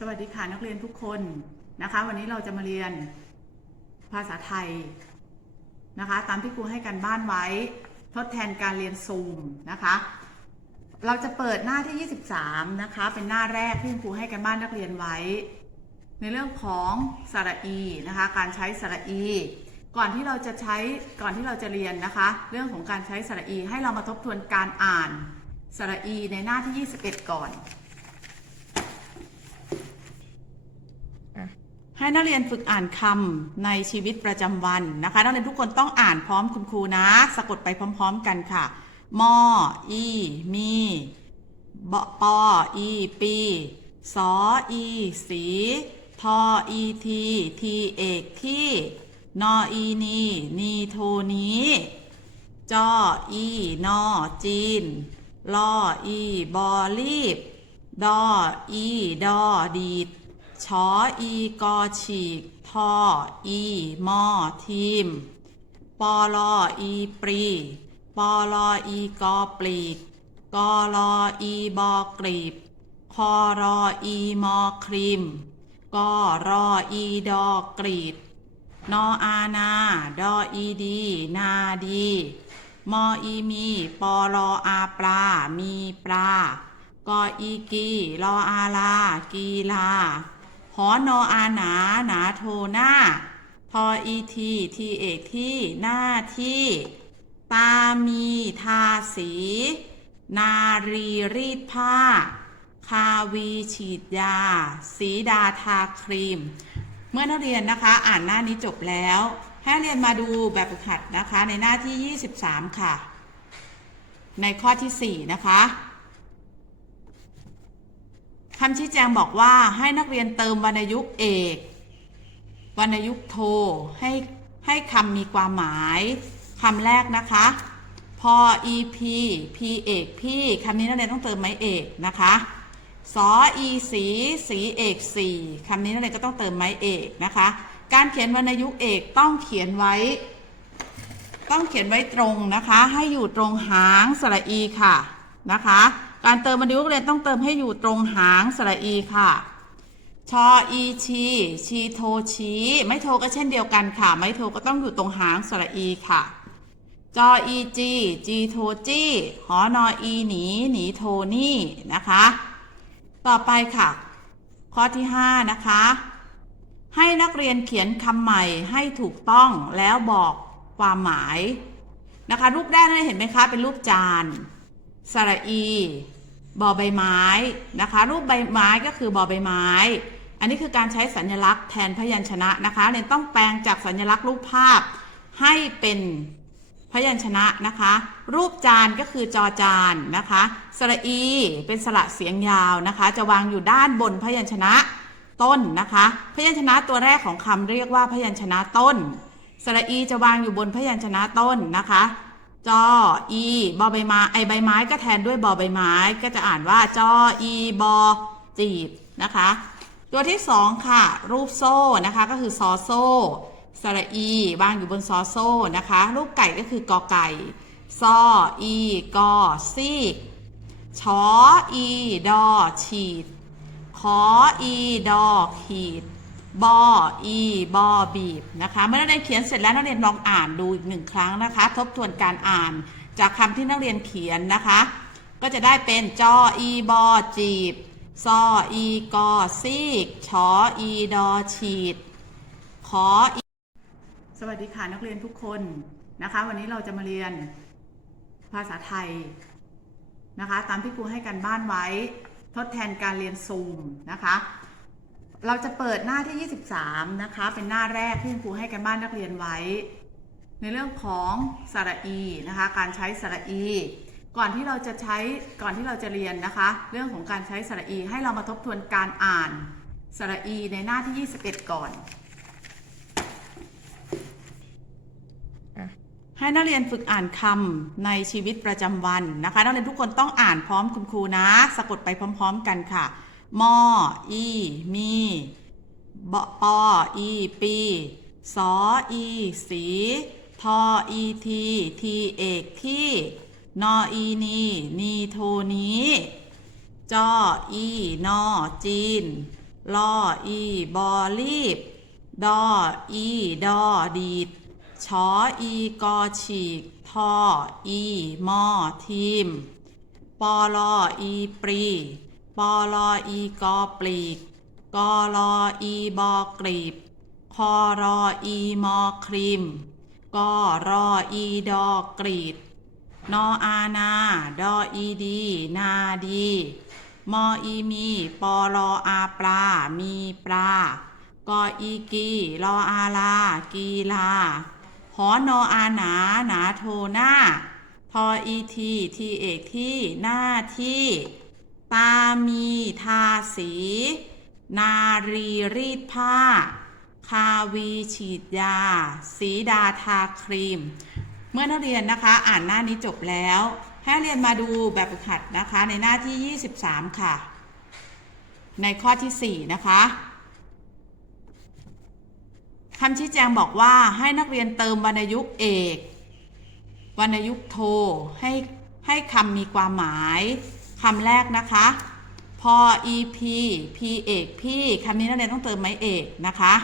สวัสดีค่ะนักเรียนทุกคนนะคะ วันนี้เราจะมาเรียนภาษาไทยนะคะ ตามที่ครูให้กันบ้านไว้ทดแทนการเรียนซูมนะคะ เราจะเปิดหน้าที่ 23 นะคะ เป็นหน้าแรกที่ครูให้กันบ้านนักเรียนไว้ ในเรื่องของสระอีนะคะ การใช้สระอี ก่อนที่เราจะใช้ก่อนที่เราจะเรียนนะคะ เรื่องของการใช้สระอีให้เรามาทบทวนการอ่านสระอีในหน้าที่ 21 ก่อน ให้นักเรียนฝึกอ่านคำในชีวิตประจำวันนะคะ นักเรียนทุกคนต้องอ่านพร้อมคุณครูนะ สะกดไปพร้อม ๆ กันค่ะมออีมีบปออีปีสออีสีทออีทีทีเอกที่นออีนีนีโทนี้จออีนอจีนลออีบอลีบดออีดอดีด ชออีกอฉีกทออีมอทีมปอลออีปรีปอลออีกอปลีกกอลออีบอกรีบคอรออีมอครีมกอรออีดอกรีดนออานา ดออีดี นาดี มออีมี ปอลออาปลา มีปลากออีกี รออาลา กีลา หอนออาหนา หนาโทหน้าทออีทีทีเอกที่หน้าที่ ตามีทาสี นารีรีดผ้า คาวีฉีดยา สีดาทาครีม เมื่อนักเรียนนะคะอ่านหน้านี้จบแล้ว ให้นักเรียนมาดูแบบฝึกหัดนะคะในหน้าที่ 23 ค่ะ ในข้อที่ 4 นะคะ คำชี้แจงบอกว่าให้นักเรียนเติมวรรณยุกต์เอก วรรณยุกต์โทให้ให้คำมีความหมายคำแรกนะคะพอ ep p เอกพี่คำนี้นักเรียนต้องเติมไม้เอกนะคะสอ e สีสีเอกสี่คำนี้นักเรียนก็ต้องเติมไม้เอกนะคะ การเขียนวรรณยุกต์เอกต้องเขียนไว้ ต้องเขียนไว้ตรงนะคะ ให้อยู่ตรงหางสระอีค่ะนะคะ การเติมวรรณยุกต์เรียนต้องเติมให้อยู่ตรงหางสระอีค่ะ ชออีชี ชีโทชี ไม่โทก็เช่นเดียวกันค่ะ ไม่โทก็ต้องอยู่ตรงหางสระอีค่ะ จออีจี จีโทจี้ หอนออีหนี หนีโทนี่นะคะ ต่อไปค่ะ ข้อที่ 5 นะคะ ให้นักเรียนเขียนคำใหม่ให้ถูกต้องแล้วบอกความหมายนะคะ รูปแรกนั่เห็นไหมคะ เป็นรูปจาน สระอี บอใบไม้นะคะ รูปใบไม้ก็คือบอใบไม้ อันนี้คือการใช้สัญลักษณ์แทนพยัญชนะนะคะเรนต้องแปลงจากสัญลักษณ์รูปภาพให้เป็นพยัญชนะนะคะ รูปจานก็คือจอจานนะคะสระอีเป็นสระเสียงยาวนะคะ จะวางอยู่ด้านบนพยัญชนะต้นนะคะ พยัญชนะตัวแรกของคำเรียกว่าพยัญชนะต้นสระอีจะวางอยู่บนพยัญชนะต้นนะคะ จออีบอใบไม้ไอใบไม้ก็แทนด้วยบอใบไม้ ก็จะอ่านว่าจออีบอจีบนะคะ ตัวที่สองค่ะ รูปโซ่นะคะก็คือซอโซ่สระอีวางอยู่บนซอโซ่นะคะ รูปไก่ก็คือกอไก่ซออีกอซีกชออีดอฉีดขออีดอขีด บออีบอบีบนะคะ เมื่อนักเรียนเขียนเสร็จแล้วนักเรียนลองอ่านดูอีกหนึ่งครั้งนะคะ ทบทวนการอ่านจากคำที่นักเรียนเขียนนะคะ ก็จะได้เป็นจออีบอจีบซออีกอซีกชออีดอฉีดขออีสวัสดีค่ะนักเรียนทุกคนนะคะ วันนี้เราจะมาเรียนภาษาไทยนะคะ ตามที่ครูให้กันบ้านไว้ทดแทนการเรียนซูมนะคะ เราจะเปิดหน้าที่ 23 นะคะ เป็นหน้าแรกที่คุณครูให้กันบ้านนักเรียนไว้ ในเรื่องของสระอีนะคะ การใช้สระอี ก่อนที่เราจะใช้ก่อนที่เราจะเรียนนะคะ เรื่องของการใช้สระอีให้เรามาทบทวนการอ่านสระอีในหน้าที่ 21 ก่อนให้นักเรียนฝึกอ่านคำในชีวิตประจำวันนะคะ นักเรียนทุกคนต้องอ่านพร้อมคุณครูนะ สะกดไปพร้อม ๆ กันค่ะ มออีมีบปออีปีสออีสีทออีทีทีเอกที่นออีนีนีโทนี้จออีนอจีนลออีบอรีบดออีดอดีดชออีกอฉีกทออีมอทีมปอลออีปรี ปลออีกอปลีกกอลออีบอกรีบคอรออีมอครีมกอรออีดอกรีด นออานา ดออีดี นาดี มออีมีปอลออาปลา มีปลากออีกีรออาลา กีลาหอนออาหนา หนาโทหน้าทออีที ทีเอกที่ หน้าที่ ตามีทาสี นารีรีดผ้า คาวีฉีดยา สีดาทาครีม เมื่อนักเรียนนะคะอ่านหน้านี้จบแล้ว ให้นักเรียนมาดูแบบฝึกหัดนะคะในหน้าที่ 23 ค่ะ ในข้อที่ 4 นะคะคำชี้แจงบอกว่าให้นักเรียนเติมวรรณยุกต์เอก วรรณยุกต์โท ให้ให้คำมีความหมาย คำแรกนะคะ พอ ep p เอกพี่คำนี้นักเรียนต้องเติมไม้เอกนะคะ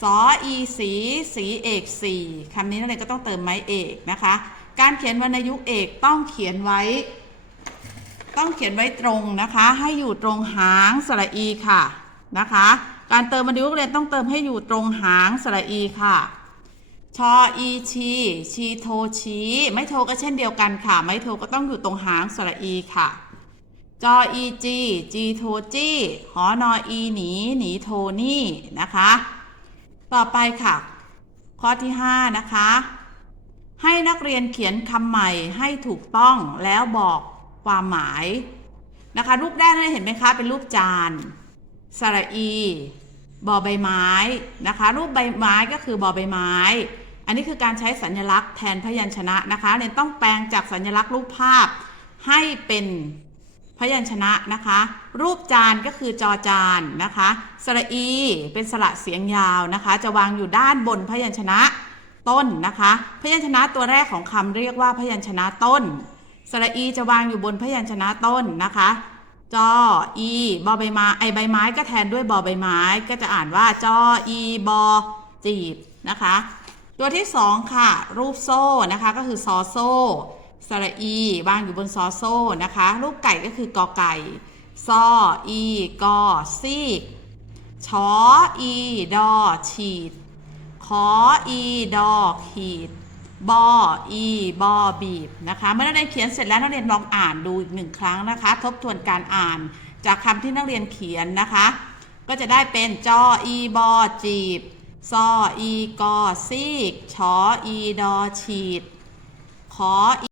สออีสีสีเอกสี่คำนี้นักเรียนก็ต้องเติมไม้เอกนะคะ การเขียนวรรณยุกต์เอกต้องเขียนไว้ ต้องเขียนไว้ตรงนะคะ ให้อยู่ตรงหางสระอีค่ะนะคะ การเติมวรรณยุกต์เรียนต้องเติมให้อยู่ตรงหางสระอีค่ะชออีชีชีโทชี ไม่โทก็เช่นเดียวกันค่ะ ไม่โทก็ต้องอยู่ตรงหางสระอีค่ะ จออีจีจีโทจี้หอนออีหนีหนีโทนี่นะคะ ต่อไปค่ะ ข้อที่ 5 นะคะ ให้นักเรียนเขียนคำใหม่ให้ถูกต้องแล้วบอกความหมายนะคะ รูปแรกนี่เห็นไหมคะ เป็นรูปจานสระอีบอใบไม้นะคะ รูปใบไม้ก็คือบอใบไม้ อันนี้คือการใช้สัญลักษณ์แทนพยัญชนะนะคะเรียนต้องแปลงจากสัญลักษณ์รูปภาพให้เป็น พยัญชนะนะคะ รูปจานก็คือจอจานนะคะสระอีเป็นสระเสียงยาวนะคะ จะวางอยู่ด้านบนพยัญชนะต้นนะคะ พยัญชนะตัวแรกของคำเรียกว่าพยัญชนะต้นสระอีจะวางอยู่บนพยัญชนะต้นนะคะจออีบอใบไม้ไอใบไม้ก็แทนด้วยบอใบไม้ ก็จะอ่านว่าจออีบอจีบนะคะ ตัวที่สองค่ะ รูปโซ่นะคะก็คือซอโซ่ สระอีวางอยู่บนซอโซ่นะคะรูปไก่ก็คือกอไก่ซออีกอซีกชออีดอฉีดขออีดอขีดบออีบอบีบนะคะเมื่อนักเรียนเขียนเสร็จแล้วนักเรียนลองอ่านดูอีกหนึ่งครั้งนะคะ ทบทวนการอ่านจากคำที่นักเรียนเขียนนะคะ ก็จะได้เป็นจออีบอจีบซออีกอซีกชออีดอฉีดขอ